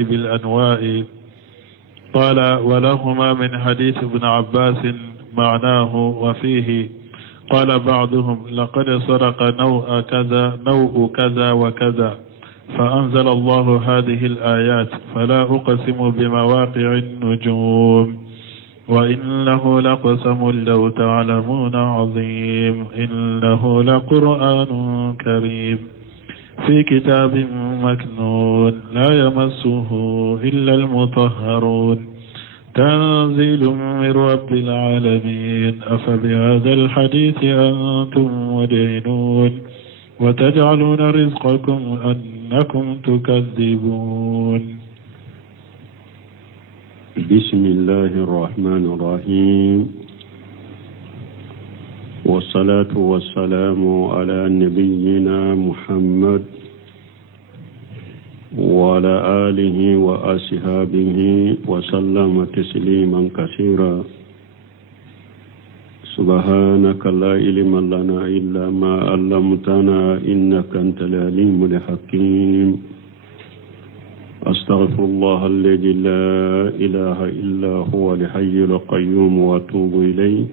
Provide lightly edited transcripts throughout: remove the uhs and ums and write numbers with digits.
بالأنواء. قال ولهما من حديث ابن عباس معناه وفيه قال بعضهم لقد سرق نوء كذا وكذا، فأنزل الله هذه الآيات فلا أقسم بمواقع النجوم وإنه لقسم لو تعلمون عظيم إنه لقرآن كريم في كتاب مكنون لا يمسه إلا المطهرون تنزيل من رب العالمين. أفبهذا الحديث أنتم مدهنون وتجعلون رزقكم أنكم تكذبون. بسم الله الرحمن الرحيم، والصلاة والسلام على نبينا محمد وعلى آله وأصحابه وسلم تسليما كثيرا. سبحانك لا علم لنا إلا ما علمتنا إنك أنت العليم الحكيم. أستغفر الله الذي لا إله إلا هو الحي القيوم وأتوب إليه.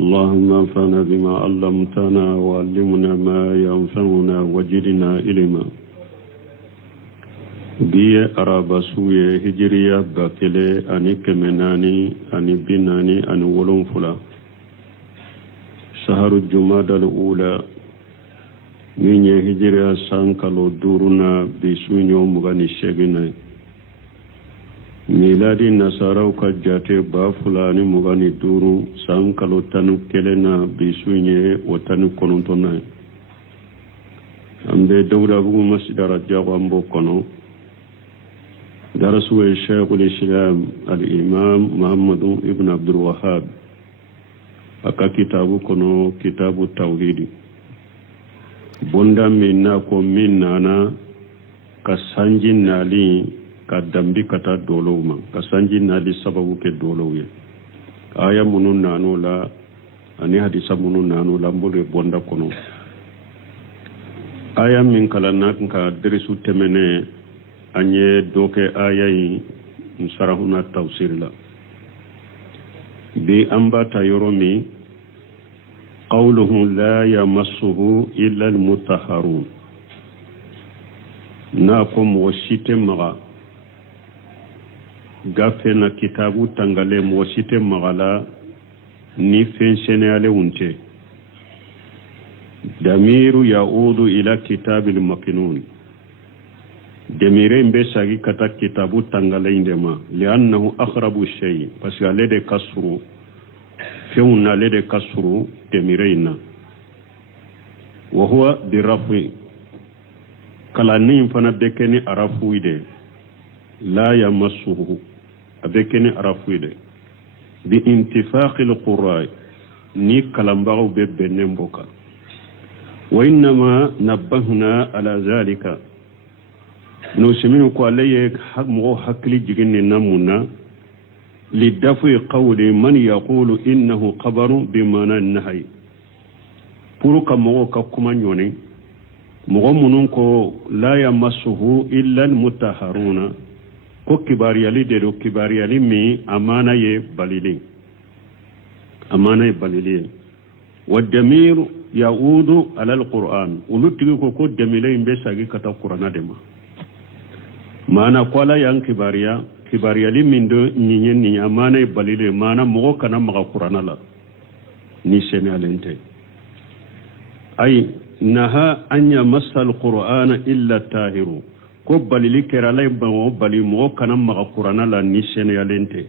اللهم انفعنا بما علمتنا وعلمنا ما ينفعنا وزدنا علما. biye araba suye hijiriya bakele ani kemenani ani binani ani wolonfula shaharu jumadal ula minye hijiriya sankalo duruna bisunyo mugani shegina miladi nasaraw ka jate ba fulani mugani duru sankalo tanu kelena bisunye watanu konontona ambe dawda bugu masjidara jawambo kono درسوا الشيخ الإسلام الإمام محمد ابن عبد الوهاب أكا كتابه كنو كتاب التوحيد بندا منا كمنا كسانجي نالي كدمبي كتا دولوما كسانجي نالي سببو كدولوية آية منو نانو لا أني حديثة منو نانو لا مبولي بندا كنو آية من كلاناك كدرسوا تمنى anye doke ayayi nsarahuna tafsir la bi ambata yoromi qawluhu la yamassuhu illa almutahharun na ko moshite maga gafe na kitabu tangale moshite magala ni fensenale unte damiru yaudu ila kitabil makinun demire mbe sagi kata kitabu tangale indema liannahu akhrabu shay parce que lede kasru feuna lede kasru demire ina wa huwa birafi kala nin fana bekeni arafu ide la yamassuhu abekeni arafu ide bi intifaq alqura ni kalambaru be benemboka wa inma nabbahna ala zalika no seminu ko alaye mo hakli jigini namuna lidafi qawli man yaqulu innahu qabaru bimana nahi puru kamo ka kuma nyone mo munun ko la yamassuhu illa almutahharuna ko kibariyali de do kibariyali mi amana ye balili والدمير يعود على القرآن ولتغي كو دميلين بساغي كتا قرآن دما mana kwala yang kibariya limindo nyinyen ni amana balile mana mo kana maga qur'ana la ni sene alente ay naha anya masal qur'ana illa tahiru ko balili keralay mo bali mo kana maga qur'ana la ni sene alente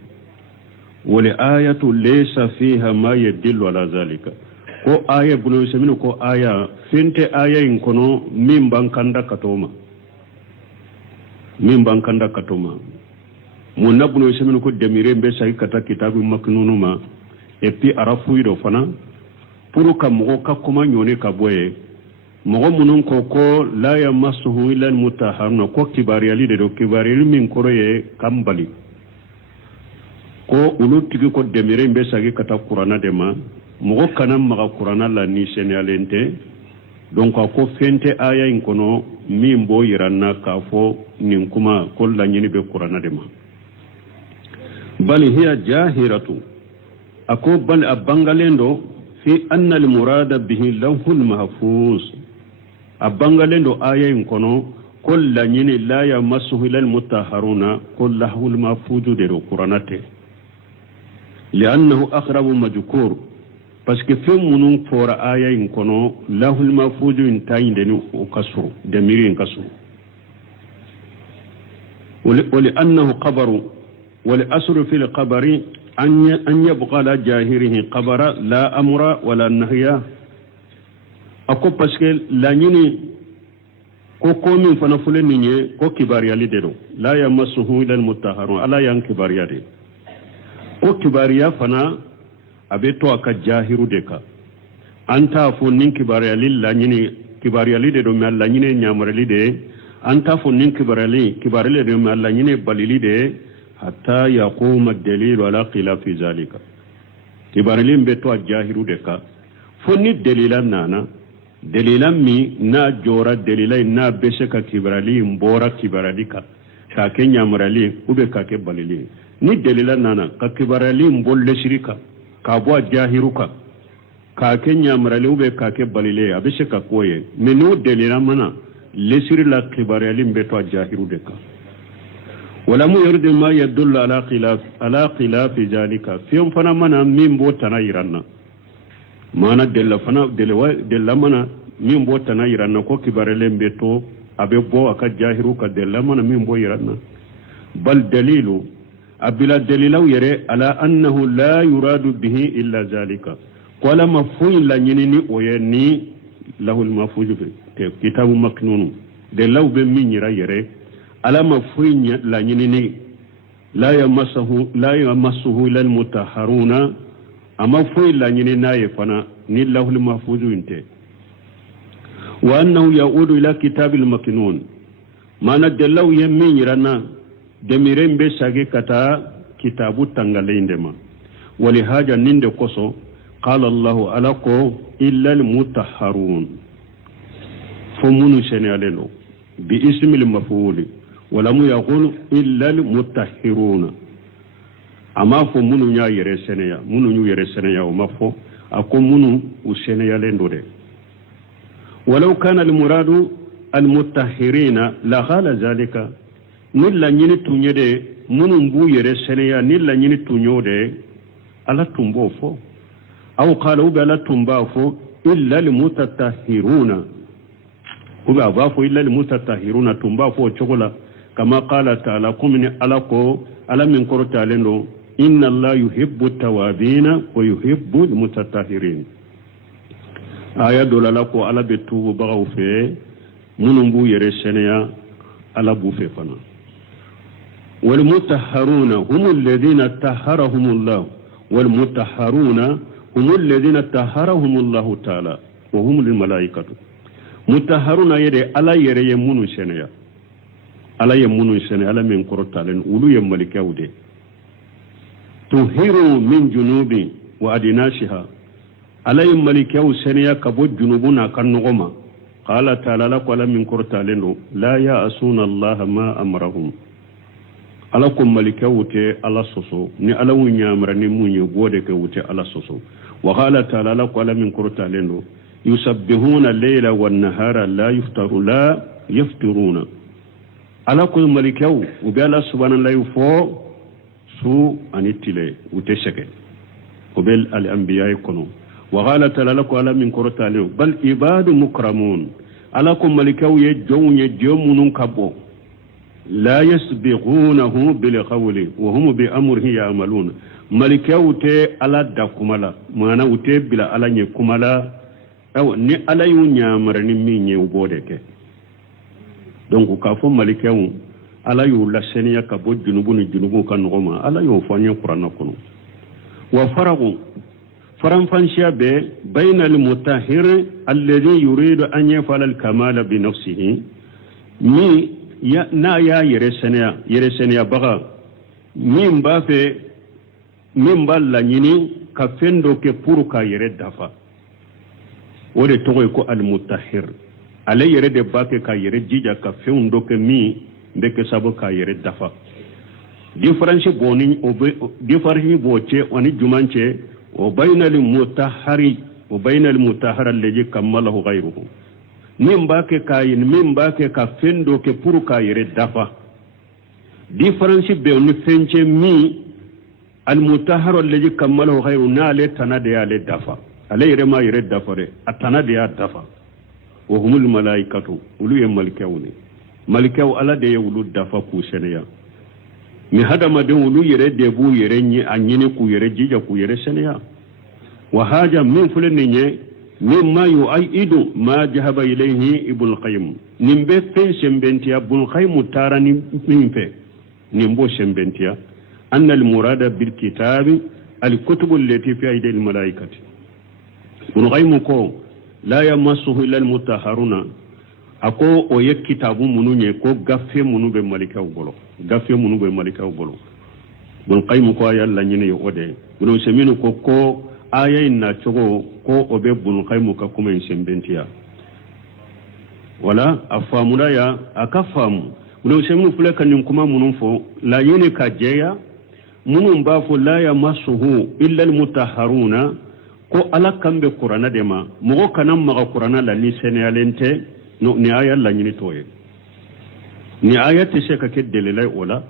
wala ayatu laysa fiha ma yadillu ala zalika ko aya bulo semino ko aya finte aya in kono min bankanda katoma mun nabuno semino ko demire mbe sai kata kitabu maknunu ma et puis arafu ido fana puru kam mo ka kuma nyone ka boye mo munun ko la yamassuhu illa almutahharun ko kibariyali de do kibariyali min koroye kambali ko ulutigi ko demire mbe sai kata qur'ana de ma mo kana maga qur'ana la ni senalente donc ko fente aya in kono min bo yiranna ka fo nin kuma ko lañini be qur'ana de ma bal hiya jahiratu ako bal abangalendo fi anna al murada bihi lawhul mahfuz abangalendo aya in kono ko lañini la yamassuhu illa al mutahharuna ko lawhul mahfuz de qur'ana te li'annahu aqrabu majkur parce que fe munun fora aya in kono lahul mahfuzu in tayinde ni o kasu de miri in kasu wali annahu qabaru wali asru fil qabari an yabqa la jahirihi qabara la amra wala nahya ako parce que la nyini ko min fana fule ninye ko kibariyali de do la yamassuhu ila al mutahharun ala yan kibariyade ko kibariya fana abe to aka jahiru de ka anta fo nin kibariyali la nyini kibariyali de do me alla nyine nyamarali de anta fo nin kibariyali de me alla nyine balili de hatta yaquma ad-dalil ala khilaf zalika kibariyali be to jahiru de ka fo ni dalilan nana dalilan mi na jora dalilai na bese ka kibariyali mbora kibaralika ka ke nyamarali ube ka ke balili ni dalilan nana ka kibariyali mbolle shirika ka bo jahiruka ka kenya marale ube ka ke balile abishe ka koye menu delira mana lesiri la kibarali mbeto jahiru de ka wala mu yurdi ma yadullu ala khilaf zalika fium fana mana mimbo tanayiranna mana della fana della mana mimbo tanayiranna ko kibarale mbeto abe bo aka jahiru ka della mana mimbo yiranna bal dalilu abila dalilaw yere ala annahu la yuradu bihi illa zalika qala maf'ul la nyini oyeni lahul mahfuz te kitabu maknun de law be minyira yere ala maf'ul la nyini la yamassuhu ila al mutahharuna ama fa'il la nyini naye fana ni lahul mahfuz inte wa annahu yaudu ila kitabil maknun mana de law yeminyira na demiren be sage kata kitabu tangaleinde ma wali haja ninde koso qala allah alako illa al mutahharun fumunu shenalelo bi ismi al maf'ul wala mu yaqul illa al mutahhiruna ama fumunu nya yere seneya munu nyu yere seneya o mafo ako munu u seneyalendo de walau kana al muradu al mutahhirina la ghala zalika nilla nyini tunye de munun bu yere seneya nilla nyini tunyo de ala tumbo fo aw qala uba ala tumba fo illa lil mutatahhiruna uba ba fo illa lil mutatahhiruna tumba fo chokola kama qala ta'ala kumni ala ko ala min korta lendo inna allaha yuhibbu at-tawabina wa yuhibbu al-mutatahhirin aya dolala ko ala betu bagaw fe munun bu yere seneya ala bu fe fana والمطهرون هم الذين طهرهم الله والمطهرون هم الذين طهرهم الله تعالى وهم الملائكة مطهرون يدي على يري يمونو شنيا على يمونو شنيا على من قرطالن ولو يملكاو دي طهروا من جنوب وأدناشها على يملكاو شنيا كبو جنوبنا كنغما قال تعالى لك ولا من قرطالن لا يأسون الله ما أمرهم ala ko malika wute ala soso ni ala wunya amra ni munye gode ke wute ala soso wa qala ta'ala la qala min qurta lendo yusabbihuna al-layla wan-nahara la yafturuna ala ko malika u bi ala subhanallahi fo su anitile wute sheke ko bel al-anbiya kono wa qala ta'ala la qala min qurta lendo bal ibadu mukramun ala ko malika ye jonye jomunun kabo لا يسبقونه بالقول وهم بأمره يعملون ملكوته على دكملا ما أنا وته بلا على نكملا أو ني على ينيامر نميني وبودك donc ka fo malikaw ala yu la seniya ka bo junubu kan ngoma ala yu fanyo qur'ana kono wa faragu faram fanshiya be bayna al mutahhir alladhi yuridu an yafala al kamala bi nafsihi ni ya na ya yere seniya baga min ba la nyini ka fendo ke pour ka yere dafa ode togo ko al mutahhir ale yere de bake ka yere jija ka feun doke mi ndeke sabo ka yere dafa difference boni difference boche wani jumanche o bainal mutahhari wa bainal mutahhar alladhi kammalahu ghayruhu min bake ka fendo ke puru ka yere dafa difference be on fenche mi al mutahhar alladhi kammalahu ghayruhu na le tanade ya le dafa ale yere ma yere dafa re atanade ya dafa wa humul malaikatu ulu ya malikaw ala de yulu dafa ku seneya mi hadama de wulu yere debu yere nyi anyine ku yere jija ku yere seneya wa haja min fulani nye mimma yu'idu ma jahaba ilayhi ibn qayyim nimbe fe shembentia ibn qayyim tarani minfe nimbo shembentia anna al murada bil kitab al kutub allati fi aidi al malaikati ibn qayyim ko la yamassuhu illa al mutahharuna ako o yek kitabu mununye ko gaffe munu be malikaw bolo ibn qayyim ko ayalla nyine yo ode ibn seminu ko ayayin na cogo ko obe bunu kaimu ka kuma yin shembentiya wala afamuna ya akafamu bunu shemu fule kanin kuma munun fo la yini ka jeya munun ba fo la ya masuhu illa almutahharuna ko ala kambe qur'ana dema mugo kanan maga qur'ana la ni seneyalente no ni aya la nyini toye ni ayati se ka keddelay ola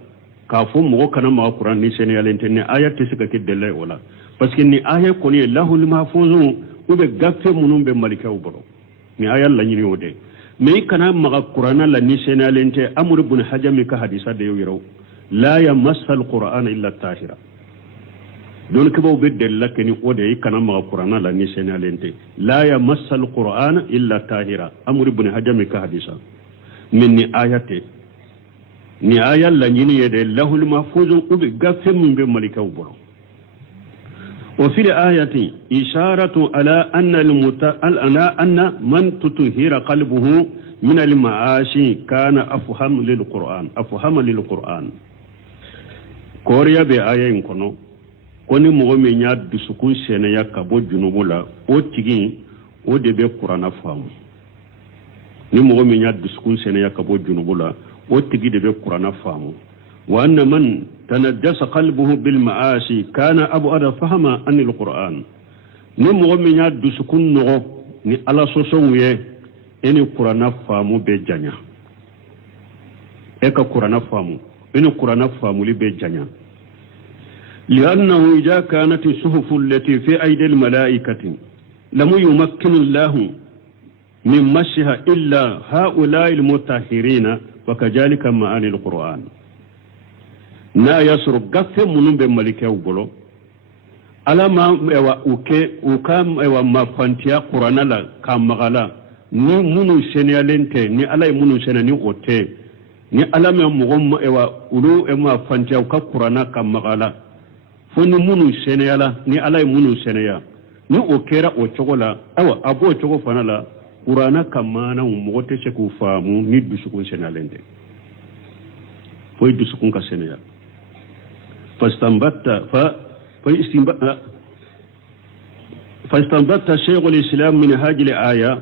ka fo mugo kanan maga qur'an ni seneyalente ni ayati se ka keddelay ola parce que ni aya ko ni lahul mahfuzun ube gaffe munum be malikaw boro ni aya la nyini ode me kana maga qur'ana la ni senalente amr ibn hajam ka hadisa de yiro la yamassal qur'ana illa tahira don ke bo bedde lakeni ode kana maga qur'ana la ni senalente la yamassal qur'ana illa tahira amr ibn hajam ka hadisa min ni ayate ni aya la nyini yede lahul mahfuzun ube gaffe mun be malikaw boro وفي الآية إشارة على أن من تطهر قلبه من المعاشي كان أفهم للقرآن كوريا بآية كنو كوني مغمي نياد بسكون سينيا كبو جنوبولا او تيجي او دبي قرآن فهم ni مغمي نياد بسكون سينيا كبو جنوبولا او تيجي دبي قرآن فهم وأن من تنجس قلبه بالمعاصي كان أبعد فهما عن القرآن نمو من يد سكون نغو ni ala sosonwe eni qur'ana famu be janya eka qur'ana famu eni qur'ana famu li be janya لأنه إذا كانت الصحف التي في أيدي الملائكة لم يمكن الله من مشيها إلا هؤلاء المطهرين وكذلك معاني القرآن na yasuru gafe munun be malikaw bolo alama ewa ukam ewa mafantia qur'ana la kamagala ni munu senelente ni alay munu senani ote ni alama mugom ewa ulu ema fantia ka qur'ana kamagala foni munu senela ni alay munu seneya ni okera o chogola awa abo chogo fanala qur'ana kamana mugote se ku famu ni dusukun senelente foi dusukun ka seneya فاستنبط شيخ الإسلام من هذه الآية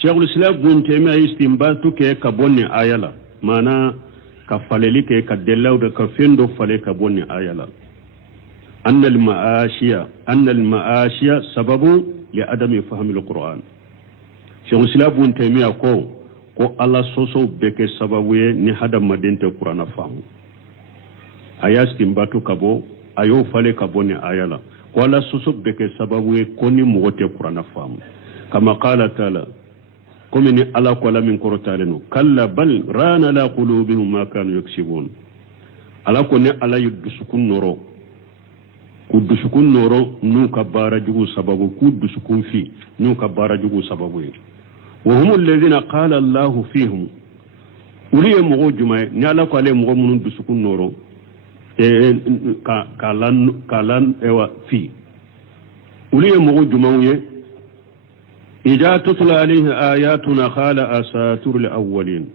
شيخ الإسلام بن تيمية استنباطك كبني آية لا معنى كفاللك كدلاو كفندو فلك كبني آية لا أن المعاشية سبب لعدم فهم القرآن شيخ الإسلام بن تيمية كو الله سوسو بك سببه نهدا مدينة القرآن فهم ayas timbatu kabo ayo fale kabo ni ayala wala susub beke sababu koni mugote qur'ana famu kama qala taala komini ala kola min korotalenu kalla bal rana la qulubihim ma kanu yaksibun ala koni ala yudusukun noro kudusukun noro nu kabara jugu sababu kudusukun fi nu kabara jugu sababu wa hum alladhina qala allah fihim uliye mugo juma ni ala ko ale mugo munun dusukun noro kalan ewa fi uliye mugo jumawye idha tutla alayhi ayatuna khala asatur alawwalin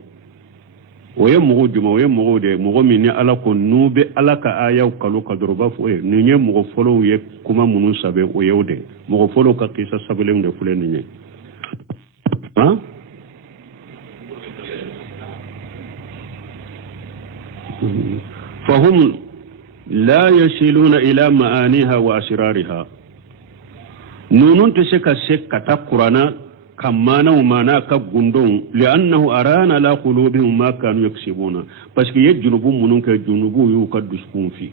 waye mugo jumawye mugo de mugo minni ala ko nube ala ka ayaw kalu kadruba fo ni nye mugo folo ye kuma munun sabe o yewde mugo folo ka kisa sabelem de fulen ni فهم لا يصلون إلى معانيها وأسرارها نون تسكى سكة تقرانا كمانا ومانا كبندون لأنه أرانا لا قلوبهم ما كانوا يكسبون بس يجنبون منك يجنبون يقدسون فيه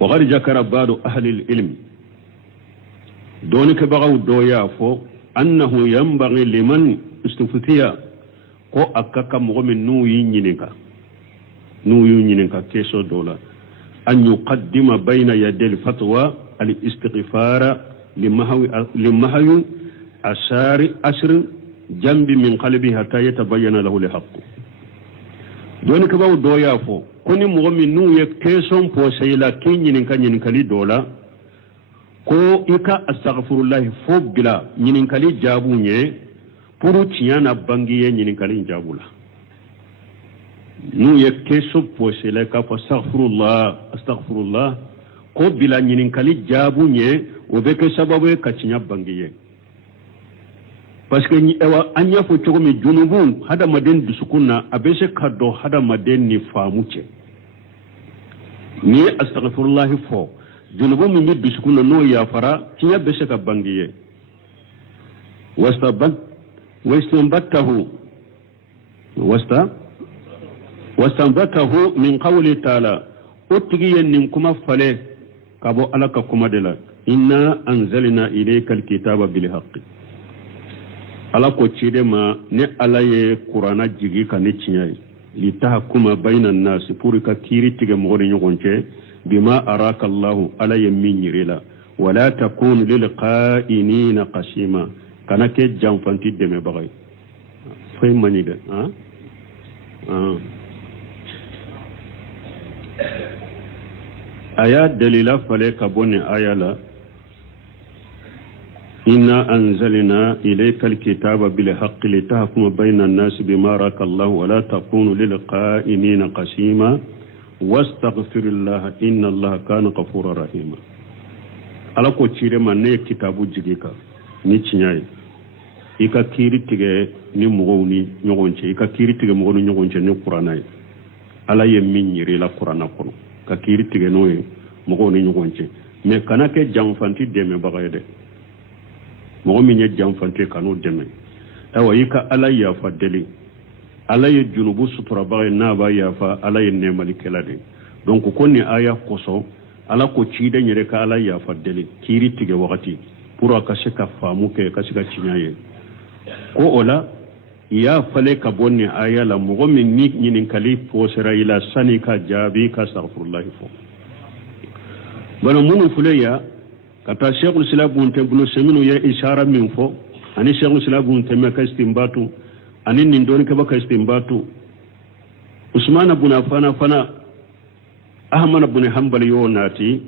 وقد ذكر بعض أهل العلم دونك بغوا دويا فو أنه ينبغي لمن استفتيا ko akaka mogo min nu yinyinka keso dola an yuqaddima bayna yaday al-fatwa al-istighfara limahawi ashr jambi min qalbi hatta yatabayyana lahu al-haqq doni ka baw doya fo koni mogo min nu ye keso po sayla kinyininka li dola ko ika astaghfirullah fo bila nyininkali jabunye puru tiyana bangiye nyininkali jabula nu ye keso posele ka fa astaghfirullah ko bila nyininkali jabunye o be ke sababu ka tinya bangiye parce que ewa anya fo chogo mi junubu hada maden dusukuna abese kado hada maden ni famuche ni astaghfirullah fo junubu mi dusukuna no ya fara tinya bese ka bangiye واستنبته من قول تعالى اتقي نكما فله كابو علىك كما دلا إنا أنزلنا إليك الكتاب بالحق على كوتشيد ما ني على قرآن جيجي كنيتشياي لتحكم بين الناس بورك كيري تيجي مغوري نيغونچه بما أراك الله على يمين يريلا ولا تكون للقائنين قسيما kana ke janfanti deme bagay fay mani de aya dalila fale kabone aya la inna anzalna ilayka alkitaba bil haqqi litahkuma bayna an-nasi bima araka Allah wa la takunu lil qa'inina qasima wastaghfirillaha inna Allah kana ghafurur rahima ala ko cire manne kitabu jigika ni cinyai ika kiri tige ni mugoni nyogonche ika kiri tige mugoni nyogonche ni qur'anai ala yemin yiri la qur'ana kono ka kiri tige noye mugoni nyogonche me kana ke jamfanti deme bagayde mogo minye jamfanti kanu deme awa ika ala ya fadeli ala ye junubu sutura bagay na ba ya fa ala ye nemali kelade donc konni aya koso ala ko cide nyere ka ala ya fadeli kiri tige wakati pour akashe ka famu ke kasika cinyaye ko ola ya fale ka bonni aya la mogo min ni nyininkali posera ila sani ka jabi ka astaghfirullah fo bana munu fuleya kata sheikhul islam bunte bunu seminu ya ishara min fo ani sheikhul islam bunte me ka istimbatu ani nindoni ka baka istimbatu usman ibn affan fana ahmad ibn hanbal yonati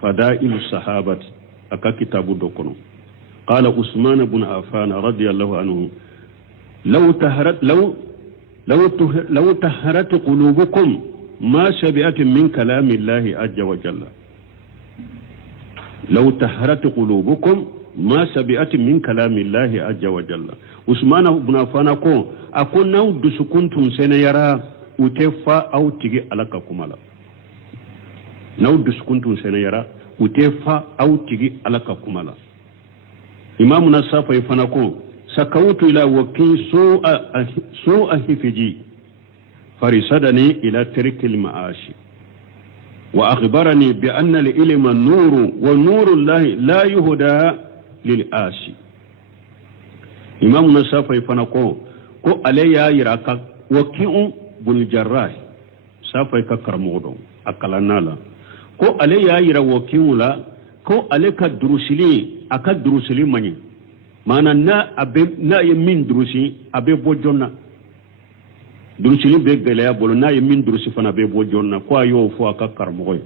fadailus sahabati aka kitabu dokono قال عثمان بن عفان رضي الله عنه لو طهرت قلوبكم ما شبعت من كلام الله عز وجل لو طهرت قلوبكم ما شبعت من كلام الله عز وجل عثمان بن عفان أكون نو دسكنتم سنيرا وتفا أو تيجي على كمالا نو دسكنتم سنيرا وتفا أو تيجي على كمالا إمامنا الصافي فنقول سكوت إلى وكي سوء حفظي فرصدني إلى ترك المعاش وأخبرني بأن العلم النور ونور الله لا يهدى للآشي إمامنا الصافي فنقول كو علي يراك وكي بن الجراح صافي كرمودو أكلنا لا كو علي يرا وكي لا كو عليك دروسلي aka durusili mani mana na ye min durusi abe bojonna durusili be geleya bolo na ye min durusi fana be bojonna ko ayo fo aka karmoy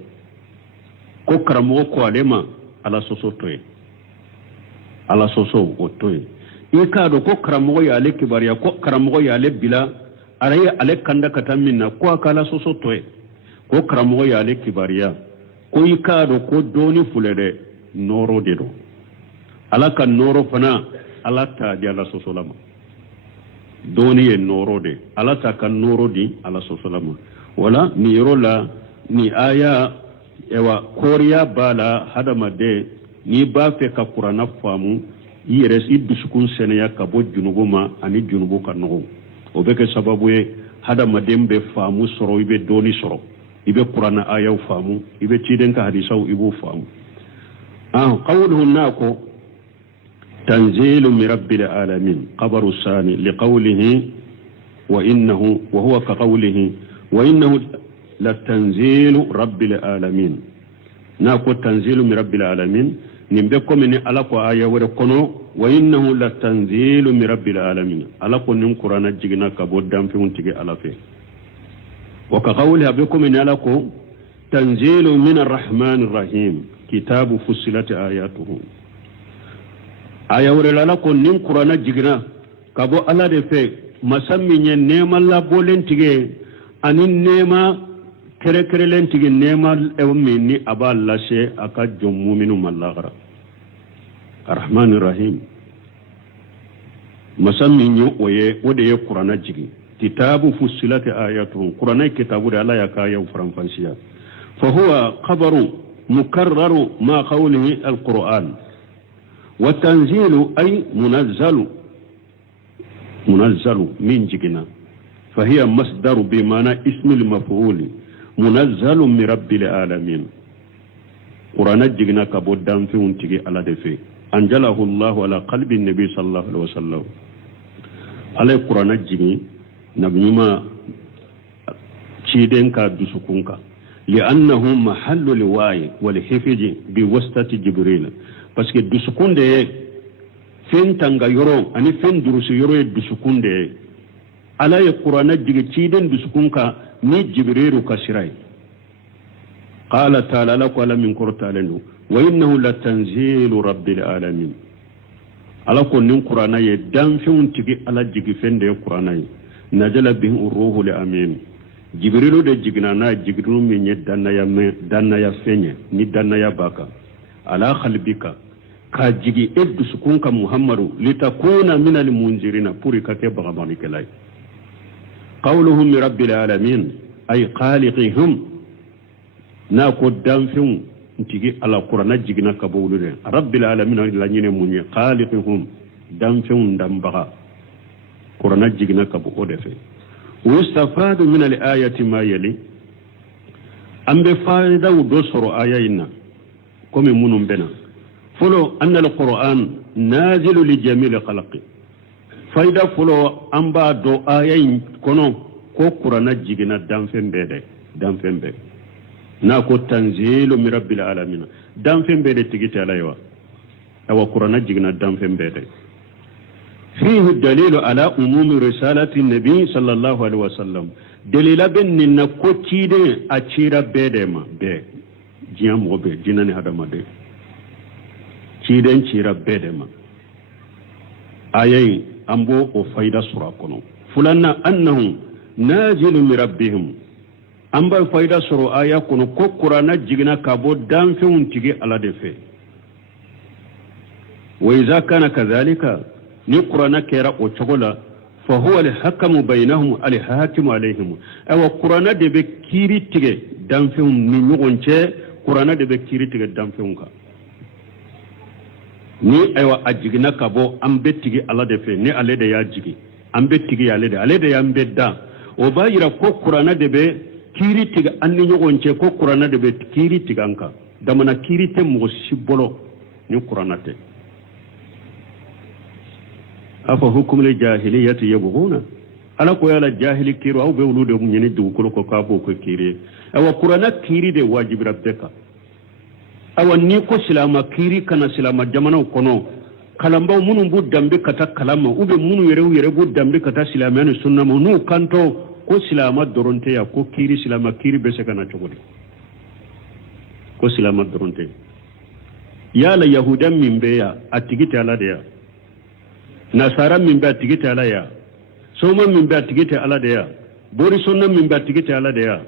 ko karmo ko alema ala soso toye ala soso o toye ika do ko karmo ya ale kibariya ko karmo ya ale bila araye ale kanda katamina ko aka ala soso toye ko karmo ya ale kibariya ko ika do ko doni fulede noro dedo ala ka noro fana ala ta di ala sosolama doni ye noro de ala ta ka noro di ala sosolama wala ni yorola ni aya ewa koriya bala hadamade ni ba fe ka qur'ana famu yere si dusukun seneya ka bo junubuma ani junubu ka nogo o be ke sababu ye hadamade be famu soro ibe doni soro ibe qur'ana aya famu ibe ciden ka hadisaw ibu famu qawluhu nako tanzilu min rabbil alamin qabru sani liqawlihi wa innahu wa huwa ka qawlihi wa innahu latanzilu rabbil alamin nako tanzilu min rabbil alamin nimbe komini ala ko aya wore kono wa innahu latanzilu min rabbil alamin ala ko nin qur'ana jigina ka boddam fi untige ala fe wa ka qawliha be komini ala ko tanzilu min arrahmanir rahim kitabu fussilat ayatuhu aya wore ala ko nin qur'ana jigina ka bo ala de fe masammi nyen nema la bolentige anin nema kere lentigi nema ewmi ni aba lashe aka jommu minu mallagra arrahmanir rahim masammi nyo oye wode ye qur'ana jigi kitabu fussilat ayatuhu qur'ana kitabu da ala ya ka ya faranfansiya fa huwa khabaru mukarraru ma qawlihi alquran wa tanzilu ay munazzalu min jigina فهي مصدر بمعنى اسم المفعول منزل من رب العالمين قرآن جينا كبودان في انتجي على دفي أنزله الله على قلب النبي صلى الله عليه وسلم على قرآن جيني نبنيما تشيدن كدسكونكا لأنه محل الوعي والحفظ بواسطة جبريل parce que dusukunde fen tanga yoro ani fen durusu yoro dusukunde ala ya qur'ana jige ciden dusukunka ni jibrilu kasirai qala ta'ala la qala min qur'aninu wa innahu latanzilu rabbil alamin ala ko nin qur'ana ye dan fiun tigi ala jigi fende qur'ana ye najala bihi ruhul amin jibrilu de jigna na jibrilu min ye danna ya fenye ni danna ya baka ala khalbika ka jigi dusukunka muhammadu litakuna min al munzirina puri ka ke bagamani kelai قولهم رب العالمين أي خالقهم ناكو دانفهم نتيجي على القرآن جينا كبولين رب العالمين لانين مني خالقهم دانفهم دانبغا قرآن جينا كبولين ويستفاد من الآية ما يلي أم بفائدة ودوسر آيين كم منهم بنا فلو أن القرآن نازل لجميع خلقه فايدا فلو أمبا دو آيين كونو كو قرآن جينا دانفن بي ناكو تنزيل من رب العالمين دانفن بي تيجي عليها أو قرآن جينا دانفن بي فيه الدليل على أموم رسالة النبي صلى الله عليه وسلم دليل بن نكو تيدي أتشيرا بيدما بي جيام وبي جناني هذا ما دي تيدين تشيرا بيدما آيين ambo o fayda sura kono fulanna annahum nazilu min rabbihim amba fayda sura aya kono ko qur'ana jigna kabo dan feun tige ala de fe wa idha kana kadhalika ni qur'ana kera o chogola fa huwa al hakamu bainahum al hakimu alayhim aw qur'ana de be kiri tige dan feun ni nyogonche qur'ana de be kiri tige dan feun ka ni aywa ajigina kabo ambe tigi ala de fe ni ale de ya jigi ambe tigi ale de ya ambe da o ba yira ko qur'ana de be kiri tiga anni nyogonce ko qur'ana de be kiri tiganka damana kiri te mo sibolo ni qur'ana te afa hukum le jahiliyati yabghuna ala ko yala jahili kiro aw be wulude mu nyene du ko kabo ko kiri awa qur'ana kiri de wajib rabbeka awan ni ko silama kiri kana silama jamana kono kalamba munu bu dambe kata kalama ube munu yere bu dambe kata silama ne sunna mu nu kanto ko silama doronte ya ko kiri silama kiri be se kana chogodi ko silama doronte ya la yahudan min be ya atigita ala de ya nasara min be atigita ala ya soma min be atigita ala de ya bori sunna min be atigita ala de ya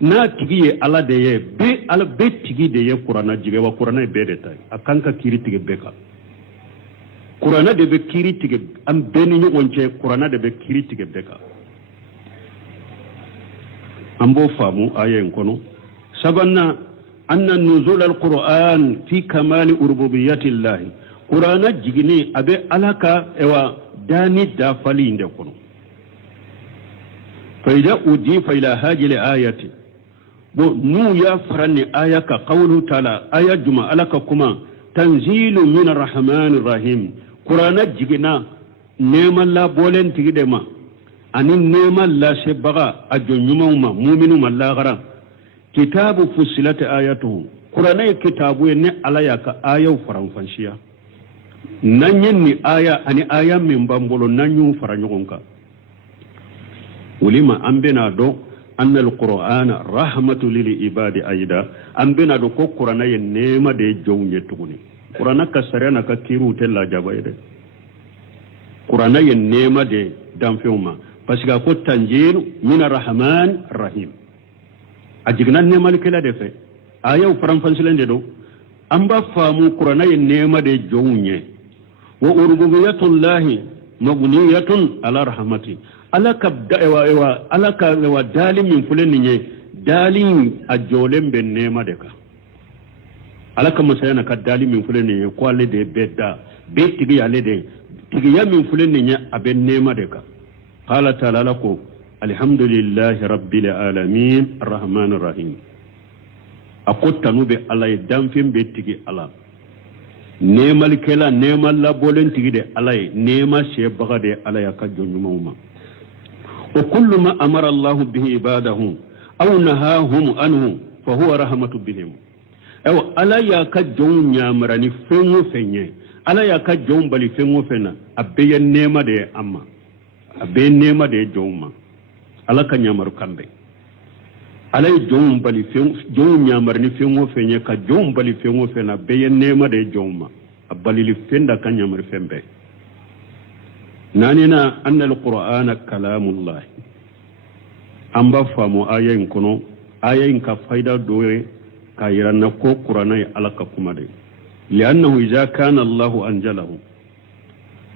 na tigiye ala de ye be ala be tigi de ye qur'ana jige wa qur'ana be de tay akanka kiri tige beka qur'ana de be kiri tige am beni ni once qur'ana de be kiri tige beka ambo famu ayen kono sabanna anna nuzul alquran fi kamali urububiyyati llahi qur'ana jigini abe alaka ewa dani da falinde kono fa idha udifa ila hajil ayati bo nu ya farani ayaka qawlu ta'ala ayat juma alaka kuma tanzilu min arrahmanir rahim qur'ana jigina neman la bolen tigide ma ani neman la shebaga ajonyuma mu'minu mallagara kitabu fusilat ayatuhu qur'ana kitabu ne alayaka ayaw faranfanshiya nanyen ni aya ani aya min bambolo nanyu faranyogonka ulima ambena do anna alqur'ana rahmatu lil ibadi aida ambena do ko qur'ana ye nema de jownye tuguni qur'ana kasarena ka kiru tella jabayde qur'ana ye nema de damfeuma parce que ko tanjiru min arrahman rahim ajignan nema likela de fe aya faranfansilende do amba famu qur'ana ye nema de jownye wa urbubiyatullahi mabniyatun ala rahmati alaka ewa alaka ewa dalin min fulen nye dalin a jolen ben nema de ka alaka masayana ka dalin min fulen nye ko ale de bedda be tigi ale de tigi ya min fulen nye aben nema de ka qala ta'ala lako alhamdulillahi rabbil alamin arrahmanir rahim akottanu be alay damfin be tigi ala nemal kela nemal la bolen tigi de alay nema she baga de alay ka jonyuma wa kullu ma amara Allah bihi ibadahu aw nahahum anhu fa huwa rahmatu bihim aw alaya ka jonya marani fenwo fenye alaya ka jombali fenwo fena abbe nema de amma abbe nema de jomma alaka nyamaru kambe alay jombali fen jonya marani fenwo fenye ka jombali fenwo fena be nema de jomma abali fenda ka nyamaru fembe nanina anna alqur'ana kalamullah amba famu ayayin kono ayayin ka faida doye ka yiranna ko qur'ana ya alaka kuma dai li'annahu idza kana Allah anjalahu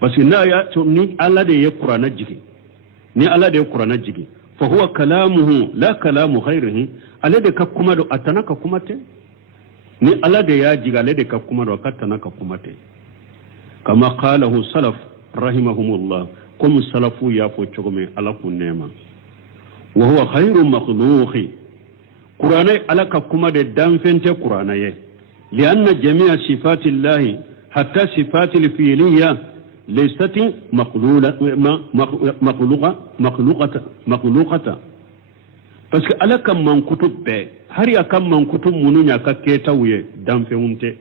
basi na ya to ni Allah da ya qur'ana jigi ni Allah da ya qur'ana jigi fa huwa kalamuhu la kalamu ghairihi alade ka kuma do atanaka kuma te ni Allah da ya jiga alade ka kuma do katanaka kuma te kama qalahu salaf rahimahumullah kum salafu ya fo chogome ala kunema wa huwa khairu makhluqi qur'ana alaka kuma de danfente qur'ana ye lianna jami'a sifati llahi hatta sifati al-fi'liyya laysat makhluqata parce que alaka man kutubbe har ya kan man kutub mununya ka ketawye danfeunte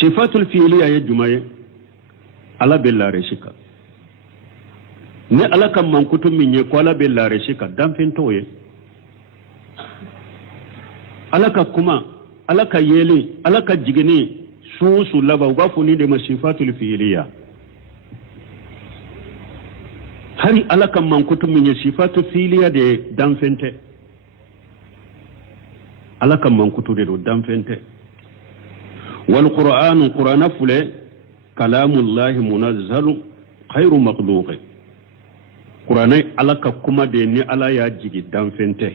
sifatu al-fi'liyya ye jumaye ala bellare shika ne ala kan man kutum minye ko ala bellare shika dan fintoye ala ka kuma ala ka yele ala ka jigini su laba ba funi de masifatul fi'liya hari ala kan man kutum minye sifatul fi'liya de dan fente ala kan man kutu de dan fente wal qur'ana fule kalamullahi munazzalu khairu makhluqi qur'anai alaka kuma de ni ala ya jigi dan fente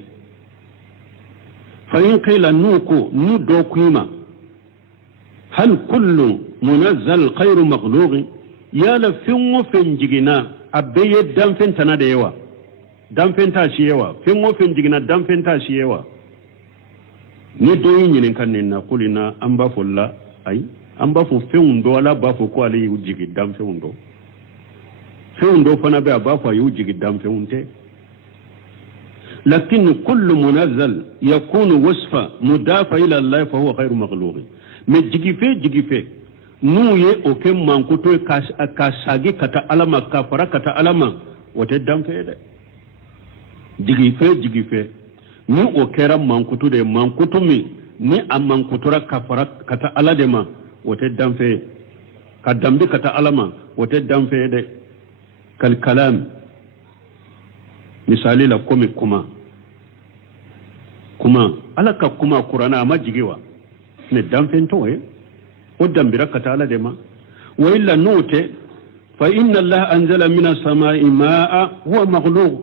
fa in qila nuku nu do kuma hal kullu munazzal khairu makhluqi ya la fin wofin jigina abbe dan fenta na da yawa dan fenta shi yawa fin wofin jigina dan fenta shi yawa ni do yin kan ne na kulina an ba fulla ai an ba fu fewundo ala ba fu ko ala yu jigi dam fewundo fana be ba fu yu jigi dam fewunte lakin kullu munazzal yakunu wasfa mudafa ila Allah fa huwa khairu makhluq me jigi fe nu ye o kem man ko to ka sagi kata alama ka fara kata alama wote dam fe de jigi fe ni o kera man ko to de man ko to mi ni amman ko to ka fara kata alade ma wote danfe ka dambi kata alama wote danfe de kal kalam misali la komi kuma alaka kuma qur'ana ma jigewa ne danfe to o dambira kata alade ma wa illa note fa inna Allah anzala minas samai ma'a huwa maghluq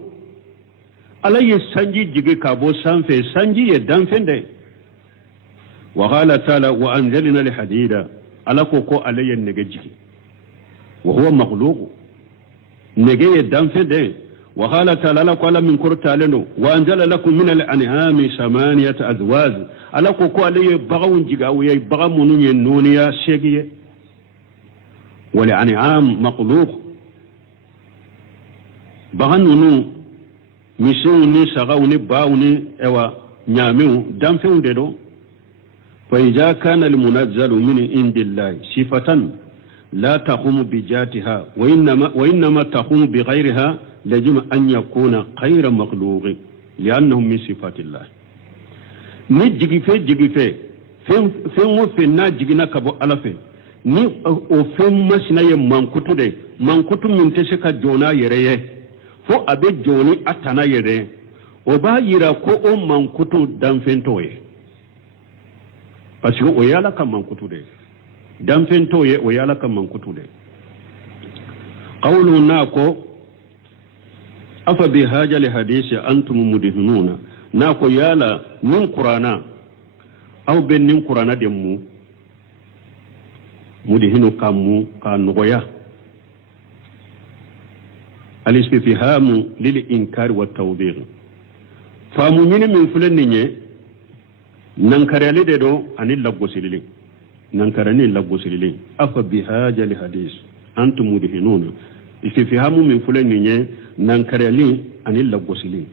ala ye sanji jigi ka bo sanfe sanji ye danfende wa qala ta'ala wa anzalna al-hadida ala ko ala ye nege jigi wa huwa makhluq nege ye danfende wa qala ta'ala ala ko ala min kurtaleno wa anzala lakum min al-an'ami samaniyata azwaj ala ko ala ye bagawun jiga wa ye bagamunu ye noniya shegiye wa al-an'am makhluq baganunu misiw ni sagaw ni baw ni ewa nyamiw danfew de do fa idza kana al munazzalu min indillahi sifatan la taqumu bi jatiha wa inma taqumu bi ghayriha lajim an yakuna khayra makhluq li'annahu min sifatillah ni jigife fen wo fe na jigina kabo alafe ni o fen masina ye mankutu min tese ka jona yereye fo abe joni atana yere o ba yira ko o mankutu danfento ye parce que o yala ka mankutu de danfento ye o yala ka mankutu de qawlu nako afa bi haja li hadisi antum mudhinuna nako yala min qur'ana aw ben nin qur'ana de mu mudhinu kamu ka nogoya الاستفهام للإنكار والتوبيخ فامومين من فلان نيني ننكرالي دو أني لغوسيلي ننكراني لغوسيلي أفا بهاجة الحديث أنتم مدهنون استفهام من فلان نيني ننكرالي أني لغوسيلي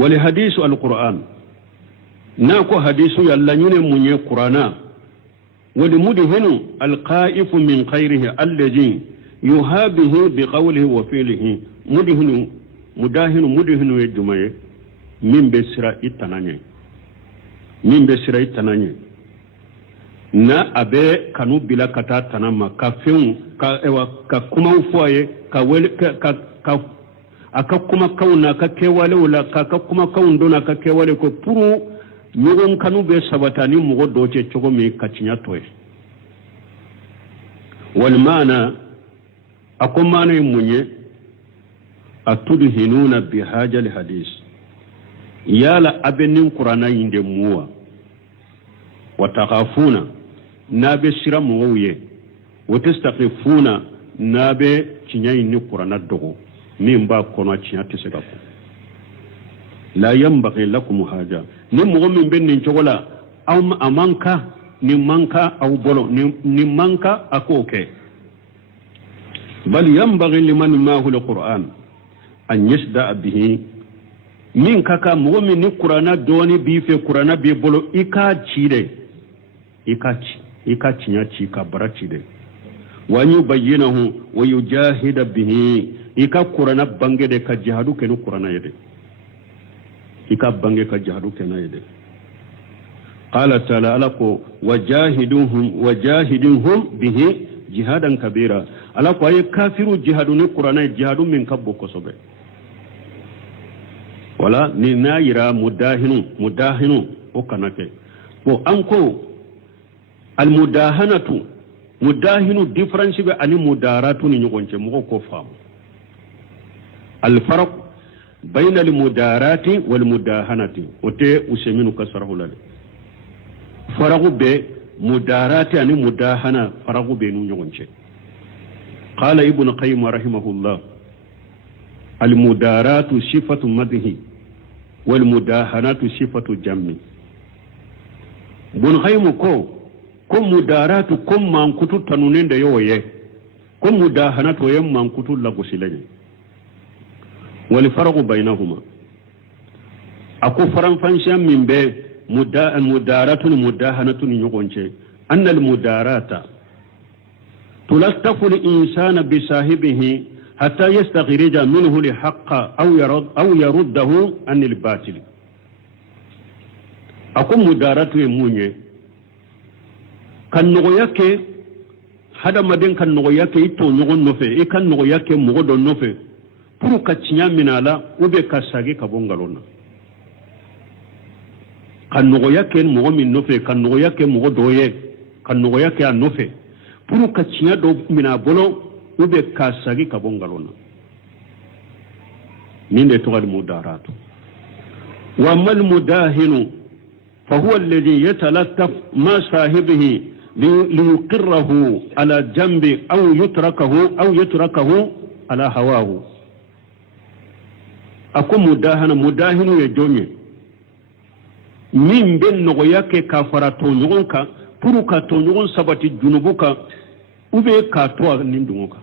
ولحديث القرآن ناكو حديث يالله من القرآن ولمدهن القائف من خيره الذي يهابه بقوله وفعله مدهن يجمعه من بسرا التناني na abe kanu bila kata tanama ka fiun ka kuma ufoye ka wele ka aka kuma kauna ka kewale wala ka kuma kaundona ka kewale ko puru nyogon kanu be sabatani mugo doce chogo mi kacinya toye wal mana akomana munye atudhinuna bihaja alhadis yala abenin qur'ana yinde muwa watakafuna nabe sira muwiye watastaqifuna nabe kinyayi ni qur'ana dogo mimba kono cinya tisega ko la yambaghi lakum haja ni mu'min bennin chogola aw amanka ni manka aw bolo ni manka akoke بل ينبغي لمن معه القرآن أن يصدع به من كاكا مؤمن القرآن دوني بي في القرآن بي بولو إكا تشيري إكا تشينياتي كبرا تشيري وأن يبينه ويجاهد به إكا قرآن بانجي دي كجهدو كنو قرآن يدي إكا بانجي كجهدو كنا يدي قال تعالى لكو وجاهدهم به jihadan kabira ala ko ay kafiru jihadu ni qur'ana jihadu min kabbo ko sobe wala ni nayira mudahinu o kanake ko anko al mudahinu difference be ani mudaratu ni nyogonce mo ko fam al farq bayna al mudarati wal mudahanati ote useminu kasarahu lale faragu be mudarati ani mudahana faragu benu nyogonce qala ibn qayyim rahimahullah al mudaratu sifatu madhi wal mudahanatu sifatu jammi ibn qayyim ko mudaratu ko mankutu tanunende yoye ko mudahanatu yem mankutu lagosilanye wal faragu bainahuma ako faran fansha min be mudaratun mudahanatun yugonce anna al mudarata tulastafu al insana bi sahibihi hatta yastaghrija minhu li haqqa aw yaruddahu an al batil akum mudaratu emunye kan nogo yake hada maden kan nogo yake ito nyogon nofe e kan nogo yake mugo don nofe puru kacinya minala ube kasage kabongalona kan nogo yake mugo min nofe kan nogo yake mugo doye kan nogo yake an nofe puru kacinya do mina bolo ube kasage kabongalona ninde to gal mudaratu وأما المداهن فهو الذي يتلطف ما صاحبه ليقره على جنب أو يتركه على هواه. أكو مداهن يجوني من بين نغياك كافراتو نغنكا puruka to ɲɔgɔn sabati junubu kan k'a to a nin dungo kan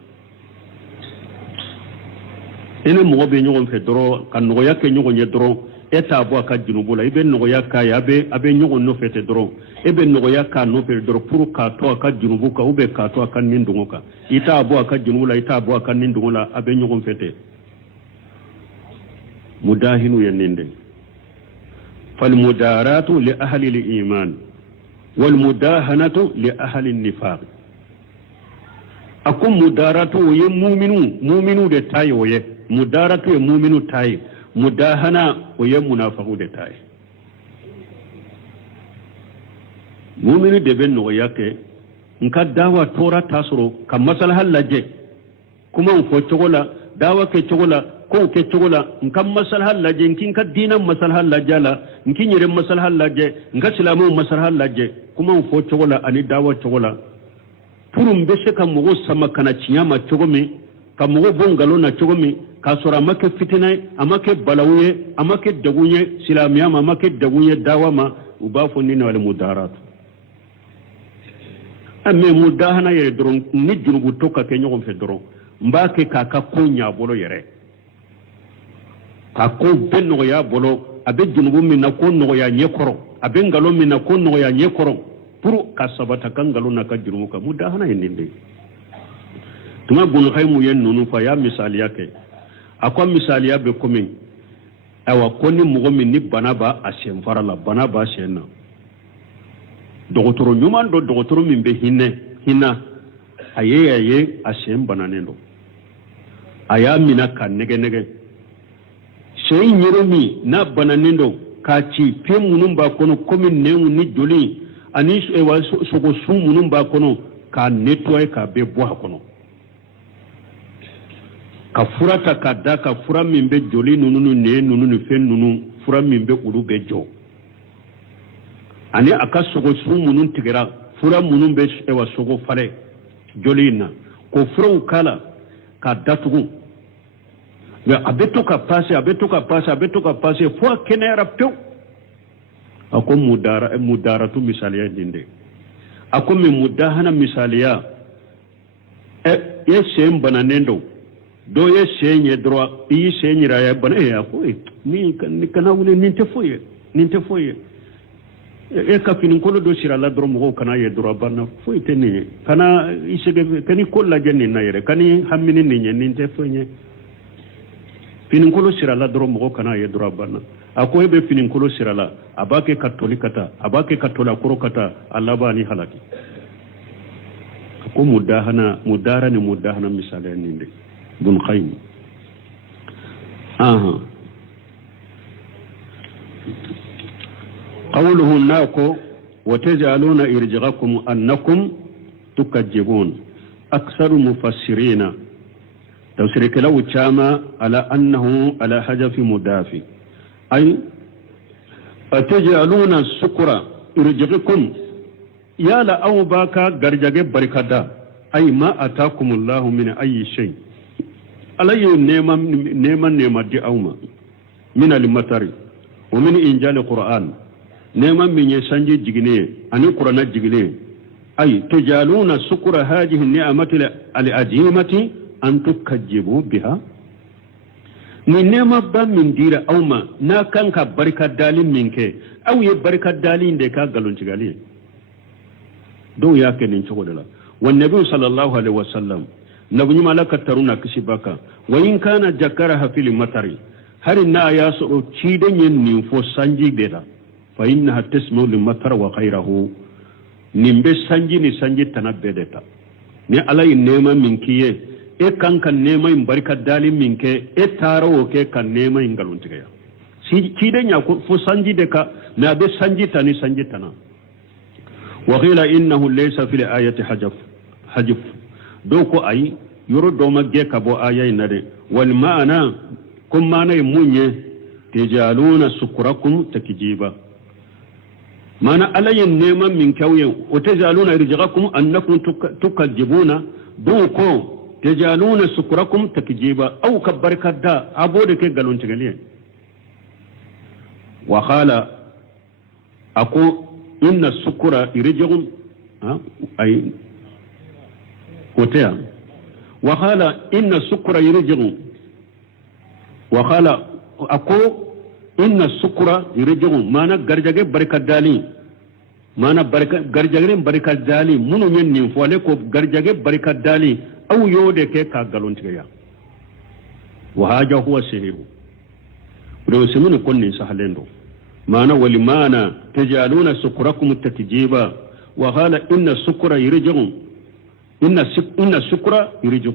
i ni mɔgɔ bɛ ɲɔgɔn fɛ dɔrɔn ka nɔgɔya kɛ ɲɔgɔn ye dɔrɔn e t'a bɔ a ka junubu la i bɛ nɔgɔya k'a ye a bɛ ɲɔgɔn nɔfɛ ten dɔrɔn e bɛ nɔgɔya k'a nɔfɛ dɔrɔn pour k'a to a ka junubu kan k'a to a ka nin dungo kan i t'a bɔ a ka junubu la i t'a bɔ a ka nin dungo la a bɛ ɲɔgɔn fɛ ten mudahinu ye nin de falmudaratu li ahli al-iman والمداهنة لأهل النفاق أكون مدارة وي مؤمنو دي تاي وي مدارة وي مؤمنو تاي مداهنة وي منافقو دي تاي مؤمنو دي بن نغياك نكا داوة تورا تاسرو كمسالها لجي كما نفو چغولا داوة كي چغولا ko ke chogola nkam masal halaje nkin ka dinan masal halaje la nkin yire masal halaje nka islamu masal halaje kuma fo chogola ani dawa chogola purum be se kam mo sama kana ciyama chogomi kam mo bongalo na chogomi ka sora make fitina amake balawye amake dagunye islamiya ma make dagunye dawa ma ubafo ni wal mudarat amme mudahana yere doron ni junubu tokka ke nyogon fe doron mbake ka konya bolo yere ka ko be nɔgɔya bolo a bɛ junubu min na ko nɔgɔya ɲɛ kɔrɔ a bɛ ngalon min na ko nɔgɔya ɲɛ kɔrɔ pour ka sabata ka ngalon na ka junubu kan mudahana ye nin de tuma bunukaimu ye ninnu fa y'a misaliya kɛ a ko misaliya bɛ komi ayiwa ko ni mɔgɔ min ni bana b'a sen fara la bana b'a sen na dɔgɔtɔrɔ ɲuman dɔ dɔgɔtɔrɔ min bɛ hinɛ a ye a sen bananen don a y'a minɛ ka nɛgɛ sey nyoromi na bananen don ka ci pe munun ba kono komi newu ni joli ani sogo sun munun ba kono ka nettoyer ka be bo kono ka furata ka da ka fura min be joli nunu ne nunu fen nunu fura min be ulu be jo ani aka sogo sun munun tigera fura munun be sogo fale joli na ko fura kala ka datugu mais abeto ka passer fo kenera pew ako mudaratu misaliya dinde ako mi mudahana misaliya ye sen bananendo do ye senye droit yi senyira ya bana ya ko ni kana wule ni te foye e ka finin ko do sira la dro mo kana ye droit bana foye teni kana isege kani ko la jenni na yere kani hammini ni te foye fininkolo sirala dɔrɔn mɔgɔ kana ye dɔrɔn banna a ko e bɛ fininkolo sirala a b'a kɛ ka toli ka taa a b'a kɛ ka tolakoro ka taa a laban ni halaki a ko mudara ni mudahana misaliya nin de bun khayim qawluhu nako wa taj'aluna irja'akum annakum tukajjibun aktharu mufassirina تفسير كلا وشاما على أنه على حذف مضاف أي أتجعلون السكر يرجعكم يا لا أو باكا غرجاء بركادا أي ما أتاكم الله من أي شيء على نيما دي أوما من المطر ومن إنجال القرآن نيما من يسانجي جيجني أن القرآن جيجني أي تجعلون السكر هذه النعمة العظيمة an tukajjibu biha ni nema ba min dira auma na kanka barka dalin minke au ye barka dalin de ka galon cigali do ya kenin cigo dala wan nabi sallallahu alaihi wasallam nabi malaka taruna kishi baka wa in kana jakara hafil matari har na ya so ci den yin nin fo sanji beda fa inna tasmu lil matar wa khayruhu nimbe sanji ni sanji tanabbedeta ni alai nema minkiye e kanka nema in barka dalin minke e tarawo ke kan nema in galon tigaya ci den ya fo sanji de ka na be sanji tana wa qila innahu laysa fil ayati hajf doko ay yoro do magge ka bo ayay nade wal maana kum maana munye تجعلون سكركم تكجيبا معنى علي النيمة من كوي وتجعلون رزقكم أنكم تكذبون دوكو تجعلون سكركم تكجيبا أو كبركة دا عبودك قالون تقلين وقال أقول إن السكر يرجع أي وتيا وقال إن السكر يرجع وقال أقول إن السكر يرجع مانا غرجة بركة دالي مانا غرجة بركة دالي منو ينين فواليكو غرجة بركة دالي أو يودك كاغالون تغيا وهذا هو السهيب ولو سمون كوني سهلين مانا ولمانا تجعلون سكركم التكجيبا وقال إن السكر يرجع إن السكر يرجع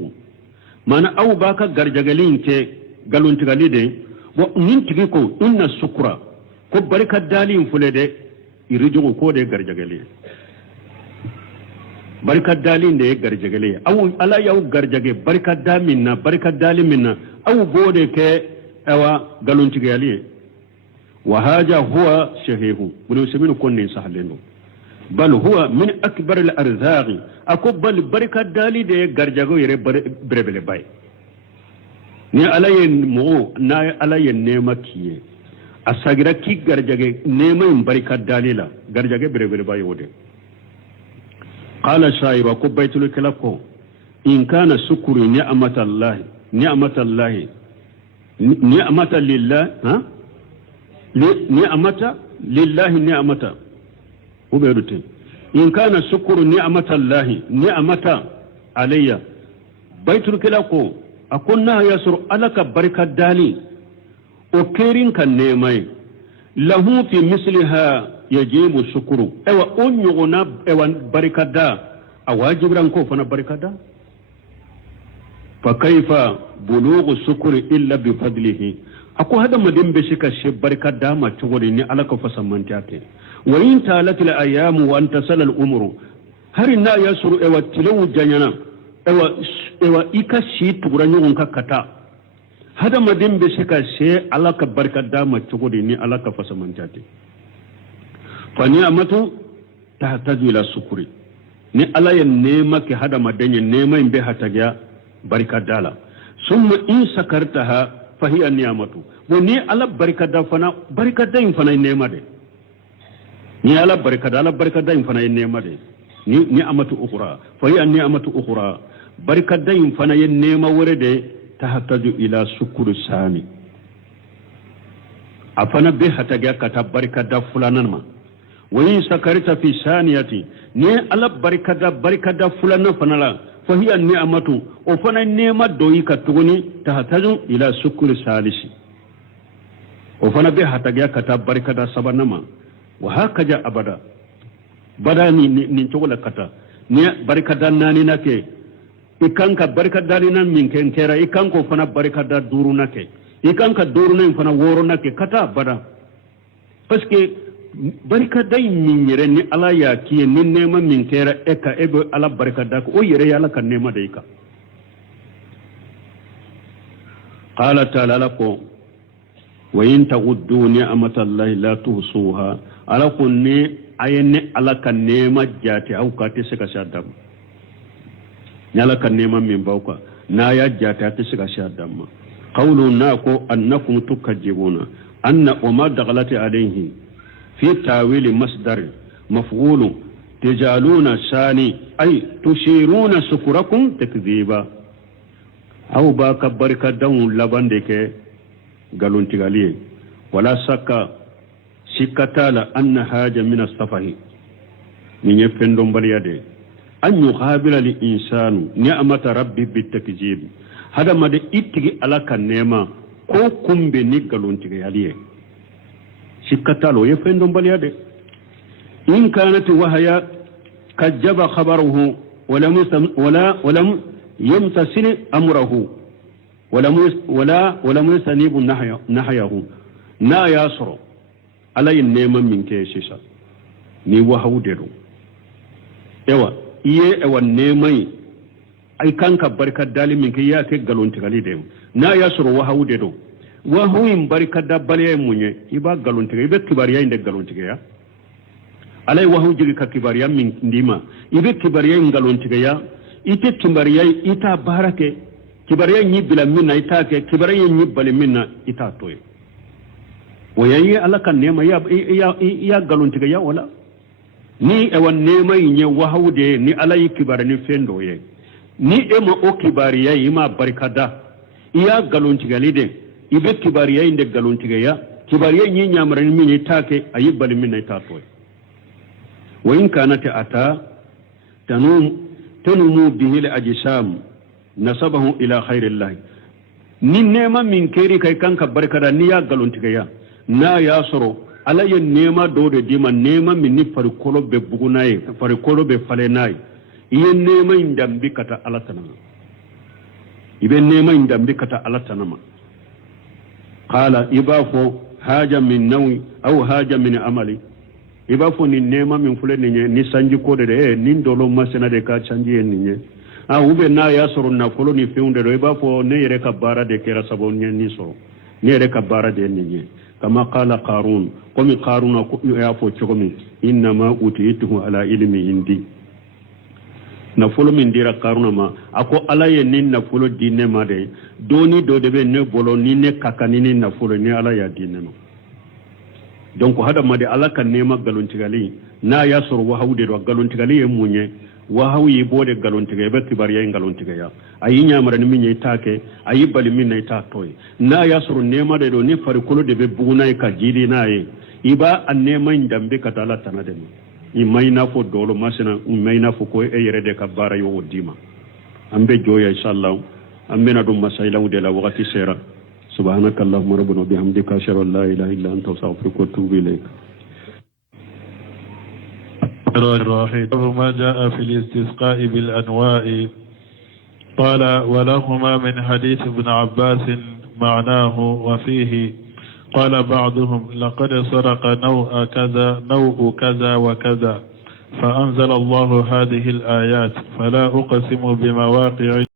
مانا أو باكا غرجة كي galon tigali de wa nin tigi ko inna sukra ko barika dalin fule de irijo ko de garjagale barika dalin de garjagale aw ala yaw garjage barika daminna barika daliminna aw bode ke awa galon tigali wa haja huwa shahihu bulu seminu konni sahlendo bal huwa min akbar al arzaq akubal barika dali de garjago yere brebele bay ni alayen mo na alayen nema kiye asagira ki garjage nema barika dalila garjage bere bayo wode qala shayba ko baytul kalako in kana shukru ni'matallahi ni'mata lillah ha ni'mata lillahi ni'mata uberuti in kana shukru ni'matallahi ni'mata alayya baytul kalako akunna yasur alaka barika dali o kerin kan nemai lahu fi misliha yajibu shukru ewa onyugona ewa barika da awajibran ko fana barika da fa kaifa bulughu shukri illa bi fadlihi ako hada madin be shika she barika da ma tugori ni alaka fasamantiyate wa in talatil ayam wa antasala al umru harina yasur ewa tilawu janyana ewa ika shi tugura nyugun ka kata hada madin be shika she alaka barka dama tugudi ni alaka fasamantati fa ni'matu tahtaju ila sukuri ni ala ya nema ki hada madanya nema imbe hataja barka dala summa in sakartaha fa hiya ni'matu wa ni ala barka da fana barka da in fana nema de ni ala barka da in fana nema de ni ni'matu ukhra fa hiya ni'matu ukhra barka dayin fana yin nema wuri da ta hataju ila shukuru sami a fana bai hataga ka ta barka da fulanan ma wani sakarita fi saniyati ne ala barka da fulanan fana la fahiyar ni'amatu o fana nema doyi ka tuguni ta hataju ila shukuru salisi o fana bai hataga ka ta barka da sabanama wa haka ja abada bada ni togola kata ne barka da nani nake ikan ka barka dalina min kenkera ikan ko fana barka da duru nake ikan ka duru nan fana woro nake kata bada parce que barka dai min yere ni ala ya kiye ni nema min kera eka ebe ala barka da ko yere ya ala kan nema da ika qala ta'ala lako wa in taguddu ni'matallahi la tuhsuha ala kunni ayenne ala kan nema jati au ka te saka shadam nyala kan neman min bauka na ya jata ta shiga sha damma qawlu na ko annakum tukajibuna anna umma daghalati alayhi fi tawil masdar maf'ul tajaluna shani ay tushiruna sukurakum takdhiba aw ba kabbar kadan laban de ke galon tigaliye wala sakka sikatala anna haja min as-safahi min yefendom baliyade an yuqabila li insanu ni'mata rabbi bitakjib hada ma da ittigi alaka nema ko kumbe ni galontiga yaliye sikatalo ye fendon baliyade in kanat wahaya kajaba khabaruhu ولم يمتثل أمره ولم يستنيب نحيه نا ياسر على النعمة من كيسيسا ni wahawdero ewa iye ewa nemai ay kanka barka dali min ke ya ke galon tigali de na yasuru wahawdero wahuyin barka da baliya munye iba galontiga ibe kibariya inde galontiga ya alai wahu jigi ka kibariya min ndima ibe kibariya galontiga ya ite kibariya ita barake kibariya nyi bila minna ita ke kibariya nyi bali minna ita toy wayayi alaka nema ya galontiga ya wala ni ewan nema inye wahu de ni alai kibara ni fendo ye ni ema o kibariya ima barkada iya galontiga lide ibe kibariya inde galontiga ya kibariya nyi nyamara ni minni ita ke ayi bali minna ita toy wa in kanat ata tanumu bihi al-ajsam nasabahu ila khairillah ni nema min keri kai kanka barkada ni ya galontiga ya na ya soro alaye nema do de dima nema min ni farikolo be bugunaye farikolo be falenaye iye nema indambi kata alatanama ibe nema indambi kata alatanama qala ibafo haja min nawi aw haja min amali ibafo ni nema min fule ni sanji ko de ni dolo masena de ka sanji en ni ube na ya soro na folo ni feunde do ibafo ne yere ka bara de kera sabon ni so ne yere ka bara de ni kama qala qarun komi qaruna ko ya fo chogomi inna ma utituhu ala ilmi indi na folo min dira qaruna ma ako ala ye nin na folo dinne ma de doni do de be ne bolo ni ne kakani ni na folo ni ala ya dinne no donc hada ma de ala kan nema galontigali na ya sor wa hawde do galontigali e munye wa hawi bode galontiga be kibariya galontiga ya ayi nyamara ni minye take ayi bali minna ita toy na ya sor nema de do ni farikulo de be buguna ka jidi nae iba an nema ndambe katala tanade i mayna fo dolo masina mayna fo ko e yere de ka bara yo dima ambe joya inshallah ambe na dum masaila de la waqti sera subhanakallahumma rabbana bihamdika ashhadu an la ilaha illa anta astaghfiruka wa atubu ilayk الرحيم ما جاء في الاستسقاء بالأنواء قال ولهما من حديث ابن عباس معناه وفيه قال بعضهم لقد سرق نوء كذا وكذا فأنزل الله هذه الآيات فلا أقسم بمواقع